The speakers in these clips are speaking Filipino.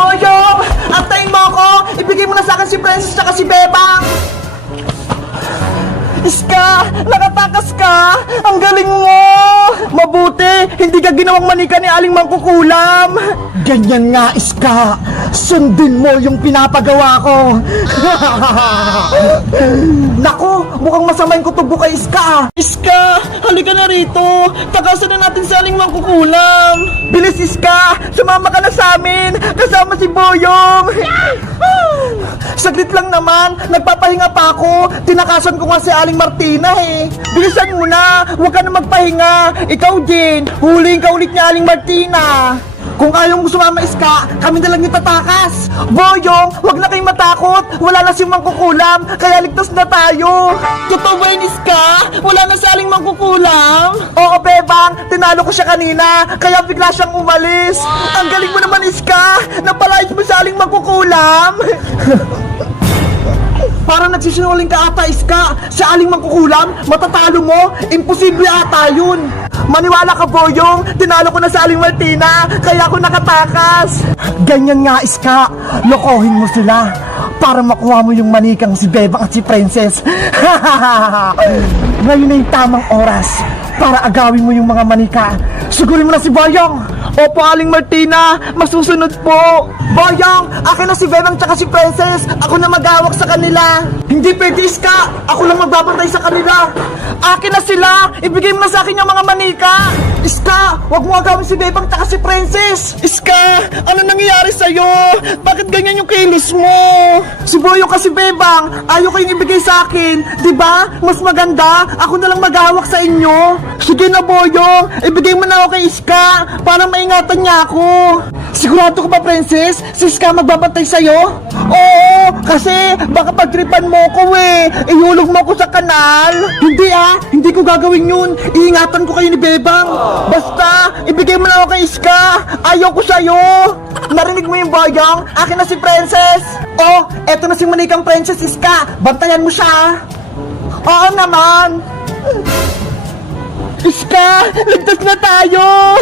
Boyong! Antayin mo ako! Ibigay mo na sa akin si Princess tsaka si Bebang! Iska! Nakatakas ka! Ang galing mo! Mabuti! Hindi ka ginawang manika ni Aling Mangkukulam! Ganyan nga, Iska! Sundin mo yung pinapagawa ko! Naku! Mukhang masama yung kutubo kay Iska! Iska! Halika na rito! Takasan na natin si Aling Mangkukulam! Bilis, Iska! Sumama ka na sa amin! Kasama si Boyong! Saglit lang naman! Nagpapahinga pa ako! Tinakasan ko nga si Aling Martina eh! Bilisan mo na! Huwag ka na magpahinga! Ikaw din! Huliin ka ulit niya Aling Martina! Kung ayaw mo sumama, Iska, kami na lang yung tatakas! Boyong, huwag na kayong matakot! Wala na si Mangkukulam, kaya ligtas na tayo! Totoo ba yun, Iska? Wala na si Aling Mangkukulam? Oo, Bebang, tinalo ko siya kanina, kaya bigla siyang umalis! Ang galing mo naman, Iska! Napalayas mo sa Aling Mangkukulam! Parang nagsisinungaling ka ata, Iska! Sa Aling Mangkukulam, matatalo mo? Imposible ata yun! Maniwala ka, Boyong! Tinalo ko na sa Aling Martina, kaya ako nakatakas! Ganyan nga, Iska! Lokohin mo sila para makuha mo yung manikang si Bebang at si Princess! Ngayon na yung tamang oras para agawin mo yung mga manika! Sigurin mo na si Boyong! Opo, Aling Martina! Masusunod po! Boyong! Akin na si Bebang tsaka si Princess! Ako na mag-awak sa kanila! Hindi pwede, Iska! Ako lang magbabantay sa kanila! Akin na sila! Ibigay mo na sa akin yung mga manika! Iska! Huwag mo agawin si Bebang tsaka si Princess! Iska! Ano nangyayari sa'yo? Bakit ganyan yung kilos mo? Si Boyong kasi Bebang! Ayaw kayong ibigay sa akin! Diba? Mas maganda! Ako na lang mag-awak sa inyo! Sige na, Boyong! Ibigay mo na ako kay Iska! Para maingatan niya ako! Sigurado ka ba, Princess? Si Iska magbabantay sa'yo? Oo! Kasi baka pagtripan mo ko eh! Ihulog mo ko sa kanal! Hindi hindi ko gagawin yun! Iingatan ko kayo ni Bebang! Basta, ibigay mo na ako kay Iska! Ayaw ko sa'yo! Narinig mo yung Boyong? Akin na si Princess! Oh, eto na si manikang Princess, Iska! Bantayan mo siya! Oo naman! Iska! Ligtas na tayo!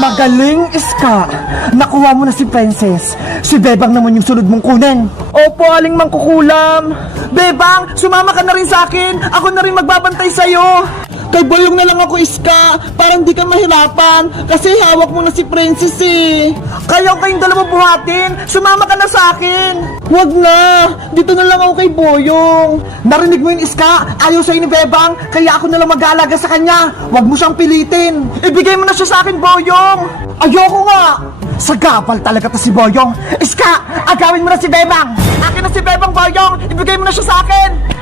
Magaling, Iska! Nakuha mo na si Princess. Si Bebang naman yung sunod mong kunin. Opo, Aling Mangkukulam. Bebang, sumama ka na rin sa akin. Ako na rin magbabantay sa'yo. Kay Boyong na lang ako, Iska, parang di ka mahirapan kasi hawak mo na si Princess eh. Kayo kayong dalawa buhatin, sumama ka na sa akin. Huwag na, dito na lang ako kay Boyong. Narinig mo yun, Iska, ayaw sa'yo ni Bebang, kaya ako na lang mag-aalaga sa kanya. Huwag mo siyang pilitin. Ibigay mo na siya sa akin, Boyong. Ayoko nga. Sagapal talaga to si Boyong. Iska, agawin mo na si Bebang. Akin na si Bebang, Boyong. Ibigay mo na siya sa akin.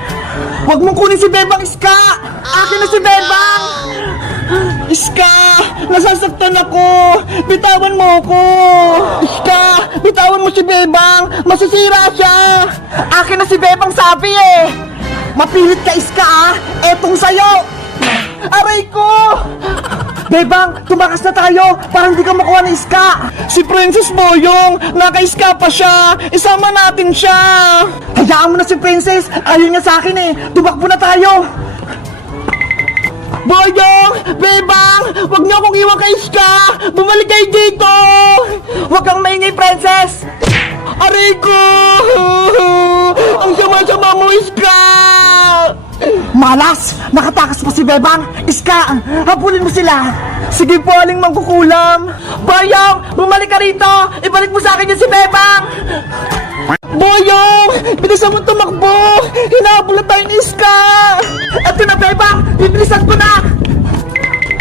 Huwag mong kunin si Bebang, Iska! Akin na si Bebang! Iska! Nasasaktan ako! Bitawan mo ako! Iska! Bitawan mo si Bebang! Masisira siya! Akin na si Bebang, sabi eh! Mapilit ka, Iska Etong sayo! Aray ko! Bebang, tumakas na tayo para hindi ka makuha ng Iska! Si Princess Boyong, naka-Iska pa siya! Isama natin siya! Hayaan mo na si Princess! Ayaw niya sa akin eh! Tumakbo na tayo! Boyong! Bebang! Huwag niyo akong iwan kay Iska! Bumalik kayo dito! Huwag kang maingay, Princess! Aray ko! Ang sama-sama mo, Iska! Malas! Nakatakas pa si Bebang! Iska! Habulin mo sila! Sige po, Aling Mangkukulam! Boyong! Bumalik ka rito! Ibalik mo sa akin yun si Bebang! Boyong! Bilisan mo tumakbo! Hinahabol na tayo ni Iska! Eto na, Bebang! Bibilisan ko na!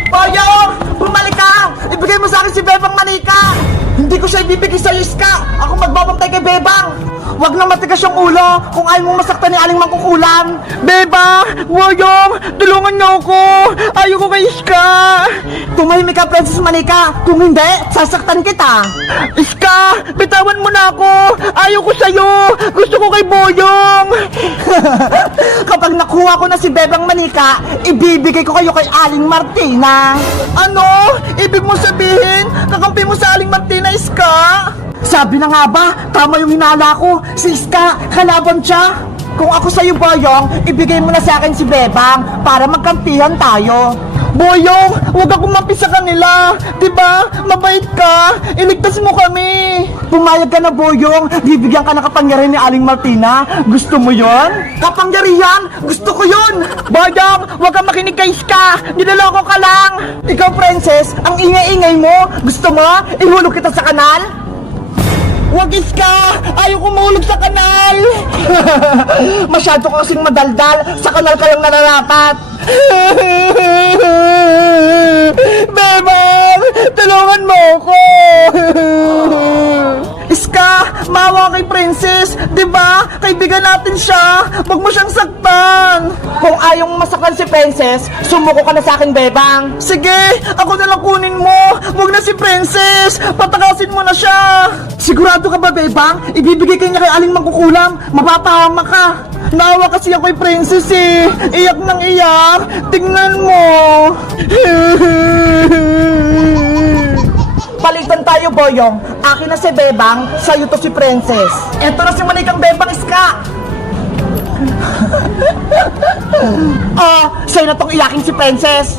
Boyong! Bumalik ka! Ibigay mo sa akin si Bebang manika! Hindi ko siya ibibigay sa'yo, Iska! Ako magbabantay kay Bebang! Huwag na matigas yung ulo kung ayaw mong masaktan ni Aling Mangkukulam! Bebang! Boyong! Tulungan niyo ako! Ayaw ko kay Iska! Tumahimik ka, Princess Manika! Kung hindi, sasaktan kita! Iska! Bitawan mo na ako! Ayaw ko sa'yo! Gusto ko kay Boyong! Kapag nakuha ko na si Bebang Manika, ibibigay ko kayo kay Aling Martina! Ano? Ibig mo sabihin, kakampi mo sa Aling Martina, Iska? Sabi na nga ba, tama yung hinala ko. Si Iska, kalaban siya. Kung ako sa'yo, Boyong, ibigay mo na sa akin si Bebang para magkampihan tayo. Boyong, huwag akong mapi sa kanila. Diba? Mabait ka. Iligtas mo kami. Pumayag ka na, Boyong. Bibigyan ka ng kapangyarihan ni Aling Martina. Gusto mo yon? Kapangyarihan? Gusto ko yon. Boyong, huwag kang makinig kay Iska. Niloloko ka lang. Ikaw, Princess, ang ingay-ingay mo. Gusto mo? Ihulog kita sa kanal? Wag, Iska! Ayaw ko mahulog sa kanal! Masyado ka kasing madaldal. Sa kanal ka lang nararapat. Bebang! Tulungan mo ako! Iska! Maawa kay Princess! Diba? Kaibigan natin siya! Huwag mo siyang saktan! Kung ayaw mo masaktan si Princess, sumuko ka na sa akin, Bebang! Sige! Ako na lang kunin mo! Huwag na si Princess! Patakasin mo na siya! Sigurado ka ba, Bebang? Ibibigay ka niya kay Aling Mangkukulam! Mapapahama ka! Naawa kasi ako kay Princess eh! Iyak nang iyak! Tingnan mo! Palitan tayo, Boyong. Akin na si Bebang, sa'yo to si Princess. Eto na si Manikang Bebang, Iska! Sa'yo na tong iyakin si Princess.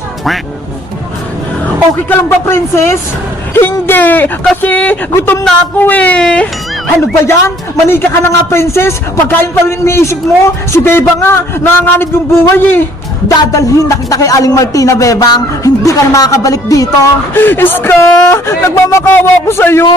Okay ka lang ba, Princess? Hindi, kasi gutom na ako eh. Ano ba yan? Manika ka na nga, Princess. Pagkain pa rin iniisip mo, si Bebang nga, nanganganib yung buhay eh. Dadalhin na kita kay Aling Martina, Bebang. Hindi ka na makakabalik dito. Iska, nagmamakawa ko sa'yo.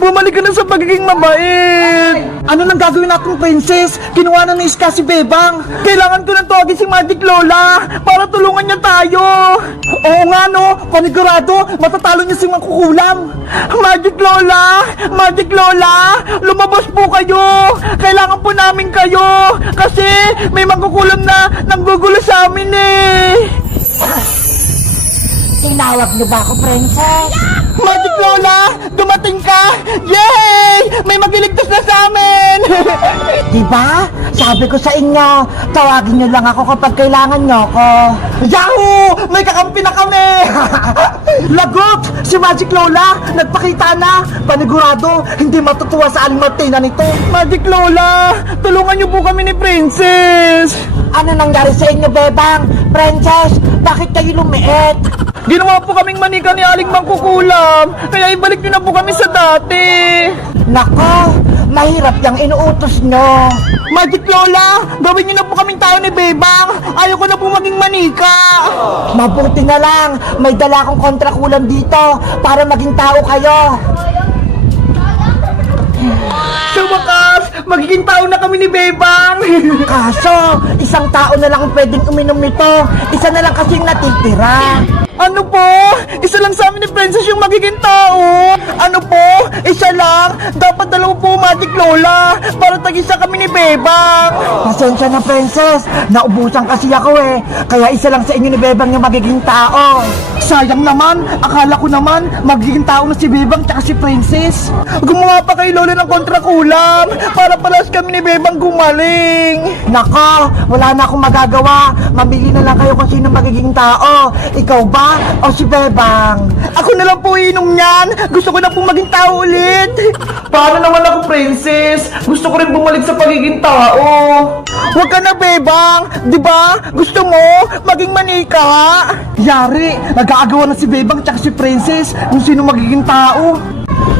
Bumalik ka na sa pagiging mabait. Ano nang gagawin natin, Princess? Kinuha na ni Iska si Bebang. Kailangan ko nang tawagin si Magic Lola para tulungan niya tayo. Oo nga no, panigurado, matatalo niya si Mangkukulam. Magic Lola! Magic Lola! Lumabas po kayo! Kailangan po namin kayo! Kasi may Mangkukulam na nanggugulo sa amin eh! Tinawag niyo ba ako, Princess? Magic Lola! Dumating ka! Yay! May magliligtas na sa amin! Diba? Sabi ko sa inyo, tawagin niyo lang ako kapag kailangan niyo ako. Yahoo! May kakampi na kami! Lagot! Si Magic Lola! Nagpakita na! Panigurado, hindi matutuwa sa Aling Martina nito! Magic Lola! Tulungan niyo po kami ni Princess! Ano nangyari sa inyo, Bebang? Princess, bakit kayo lumiit? Ginawa po kaming manika ni Aling Mangkukulam! Kaya ibalik niyo na po kami sa dati! Nako, mahirap yung inuutos nyo. Magic Lola! Gawin niyo na po kaming tao ni Bebang! Ayaw ko na po maging manika! Mabuti na lang, may dala akong kontrakulam dito para maging tao kayo. Sa wakas, magiging tao na kami ni Bebang! Kaso, isang tao na lang ang pwedeng uminom nito. Isa na lang kasing natitira. Ano po? Isa lang sa amin ni Princess yung magiging tao? Ano po? Isa lang? Dapat dalawa po, Magic Lola, para tag-isa kami ni Bebang! Pasensya na, Princess. Naubusan kasi ako eh. Kaya isa lang sa inyo ni Bebang yung magiging tao. Sayang naman, akala ko naman magiging tao na si Bebang tsaka si Princess. Gumawa pa kay Lola ng kontrakulam para palas kami ni Bebang gumaling. Nako, wala na akong magagawa. Mamili na lang kayo kung sino magiging tao. Ikaw ba o si Bebang? Ako na lang po inom niyan. Gusto ko na po maging tao ulit. Paano naman ako, Princess? Gusto ko rin bumalik sa pagiging tao. Huwag ka na, Bebang. Di ba? Gusto mo maging manika? Yari, nag-aagawa na si Bebang tsaka si Princess kung sino magiging tao.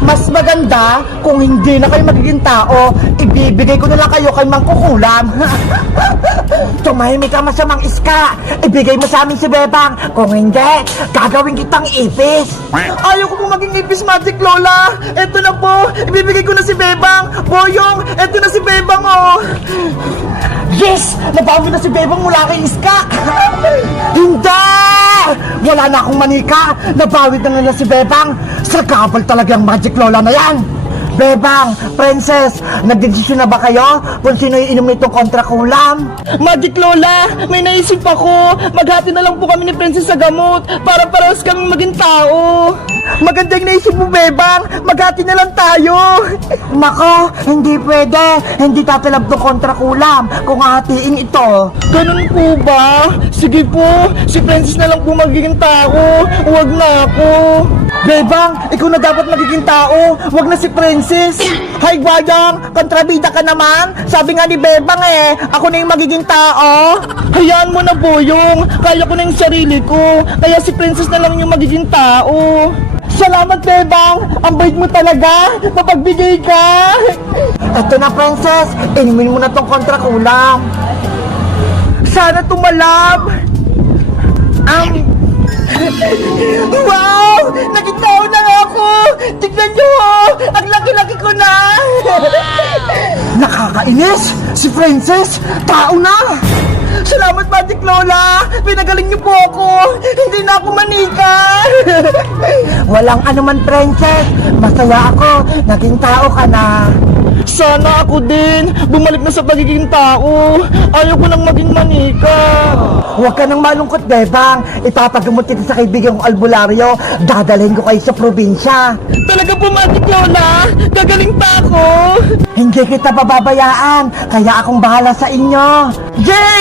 Mas maganda kung hindi na kayo magiging tao, ibibigay ko na lang kayo kay Mangkukulam. Tumahimik ka, masamang Iska. Ibigay mo sa amin si Bebang. Kung hindi, gagawin kitang ipis. Ayaw ko po maging ipis, Magic Lola. Eto na po, ibibigay ko na si Bebang. Boyong, eto na si Bebang, oh. Yes! Nabawi na si Bebang mula kay Iska. Hindi! Wala na akong manika. Nabawi na nila si Bebang. Sagabal talaga ang Magic Lola na yan. Bebang, Princess, nagdesisyon na ba kayo kung sino yung inom nitong kontrakulam? Magic Lola, may naisip ako. Maghati na lang po kami ni Princess sa gamot para parehas kaming maging tao. Maganda yung naisip mo, Bebang. Maghati na lang tayo. Nako, hindi pwede. Hindi tatalab tong kontrakulam kung hahatiin ito. Ganun po ba? Sige po, si Princess na lang po magiging tao. Huwag na ako. Bebang, ikaw na dapat magiging tao, wag na si Princess. Hay, Guayong, kontrabida ka naman. Sabi nga ni Bebang ako na yung magiging tao. Hayaan mo na, Boyong. Kaya ko na yung sarili ko. Kaya si Princess na lang yung magiging tao. Salamat, Bebang. Ang bait mo talaga. Napagbigay ka. Eto na, Princess. Inumin mo na tong kontrakulam. Sana tumalab. Wow! Naging tao na nga ako! Tignan nyo! Ang laki-laki ko na! Nakakainis! Si Princess, tao na! Salamat, Magic Lola! Pinagaling niyo po ako! Hindi na ako manika! Walang anuman, Princess. Masaya ako. Naging tao ka na. Sana ako din! Bumalik na sa pagiging tao! Ayaw ko nang maging manika! Huwag ka nang malungkot, Bebang. Ipapagamot kita sa kaibigan kong albularyo. Dadalhin ko kayo sa probinsya. Talaga po, Magic Lola! Gagaling pa ako! Hindi kita pababayaan. Kaya akong bahala sa inyo. Yay!